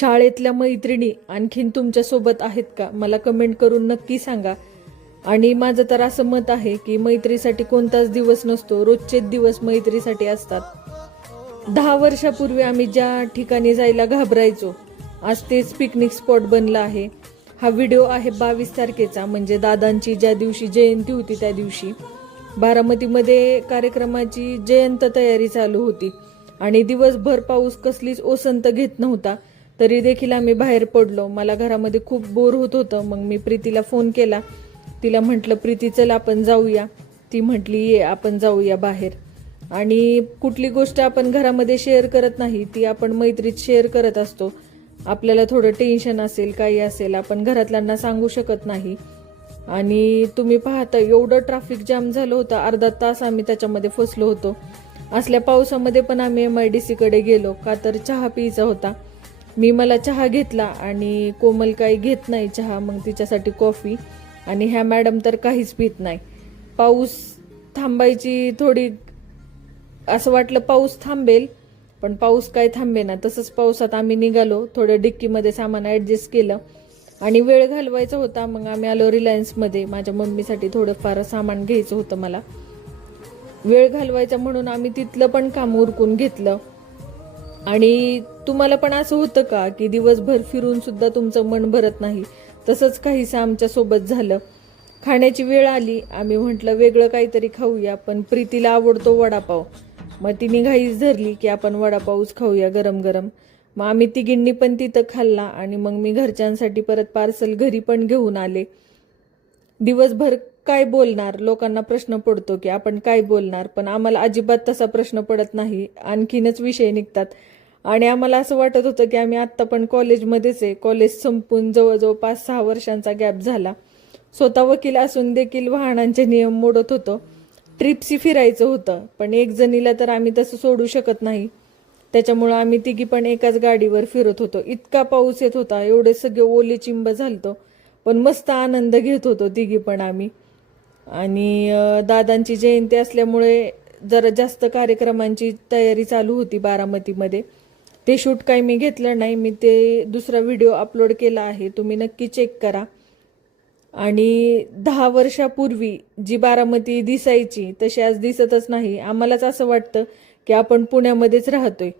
शाळेतल्या मैत्रिणी आणखीन तुमच्यासोबत आहेत का? मला कमेंट करून नक्की सांगा. आणि माझं तर असं मत आहे की मैत्रीसाठी कोणताच दिवस नसतो, रोजचेच दिवस मैत्रीसाठी असतात. 10 वर्षापूर्वी आम्ही ज्या ठिकाणी जायला घाबरायचो, आज तेच पिकनिक स्पॉट बनला आहे. हा व्हिडिओ आहे 22 तारखेचा, म्हणजे दादांची ज्या दिवशी जयंती होती त्या दिवशी. बारामतीमध्ये कार्यक्रमाची जयंत तयारी चालू होती आणि दिवसभर पाऊस कसलीच ओसंत घेत नव्हता. तरी देखील आम्ही बाहेर पडलो. मला घरामध्ये खूप बोर होत होतं. मग मी प्रीतीला फोन केला. तिला म्हटलं, प्रीती चल आपण जाऊया. ती म्हटली ये आपण जाऊया बाहेर. आणि कुठली गोष्ट आपण घरामध्ये शेअर करत नाही, ती आपण मैत्रीत शेअर करत असतो. आपल्याला थोडं टेन्शन असेल, काही असेल, आपण घरातल्यांना सांगू शकत नाही. आणि तुम्ही पाहता एवढं ट्रॅफिक जाम झालं होतं, अर्धा तास आम्ही त्याच्यामध्ये फसलो होतो. असल्या पावसामध्ये पण आम्ही MIDC कडे गेलो, का तर चहा प्यायचा होता. मला चहा घेतला आणि कोमल काही घेत नाही चहा, मग तिच्यासाठी कॉफी. आणि ह्या मॅडम तर काहीच पित नाही. पाऊस थांबायची थोडी, असं वाटलं पाऊस थांबेल, पण पाऊस काय थांबेना. तसंच पावसात आम्ही निघालो. थोडं डिक्कीमध्ये सामान ॲडजस्ट केलं आणि वेळ घालवायचा होता. मग आम्ही आलो रिलायन्समध्ये. माझ्या मम्मीसाठी थोडंफार सामान घ्यायचं होतं मला. वेळ घालवायचा म्हणून आम्ही तिथलं पण काम उरकून घेतलं. आणि तुम्हाला पण असं होतं का की दिवसभर फिरून सुद्धा तुमचं मन भरत नाही? तसंच काहीसं आमच्या सोबत झालं. खाण्याची वेळ आली. आम्ही म्हटलं वेगळं काहीतरी खाऊया, पण प्रीतीला आवडतो वडापाव. मग तिने घाईच धरली की आपण वडापावच खाऊया गरम गरम. मग आम्ही तिघींनी पण तिथं खाल्ला आणि मग मी घरच्यांसाठी परत पार्सल घरी पण घेऊन आले. दिवसभर काय बोलणार, लोकांना प्रश्न पडतो की आपण काय बोलणार, पण आम्हाला अजिबात तसा प्रश्न पडत नाही. आणखीनच विषय निघतात. आणि आम्हाला असं वाटत होतं की आम्ही आत्ता पण कॉलेजमध्येच आहे. कॉलेज संपून जवळजवळ 5-6 वर्षांचा गॅप झाला. स्वतः वकील असून देखील वाहनांचे नियम मोडत होतो. ट्रिप्सी फिरायचं होतं, पण एक जणीला तर आम्ही तसं सोडू शकत नाही. त्याच्यामुळं आम्ही तिघी पण एकाच गाडीवर फिरत होतो. इतका पाऊस येत होता, एवढे सगळे ओले चिंब झालतो, पण मस्त आनंद घेत होतो तिघी पण आम्ही. आणि दादांची जयंती असल्यामुळे जरा जास्त कार्यक्रमांची तयारी चालू होती बारामतीमध्ये. ते शूट काही मी घेतलं नाही. मी ते दुसरा व्हिडिओ अपलोड केला आहे, तुम्ही नक्की चेक करा. आणि 10 वर्षापूर्वी जी बारामती दिसायची तशी आज दिसतच नाही. आम्हालाच असं वाटतं की आपण पुण्यामध्येच राहतोय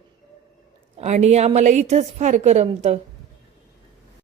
आणि आम्हाला इथंच फार करमतं.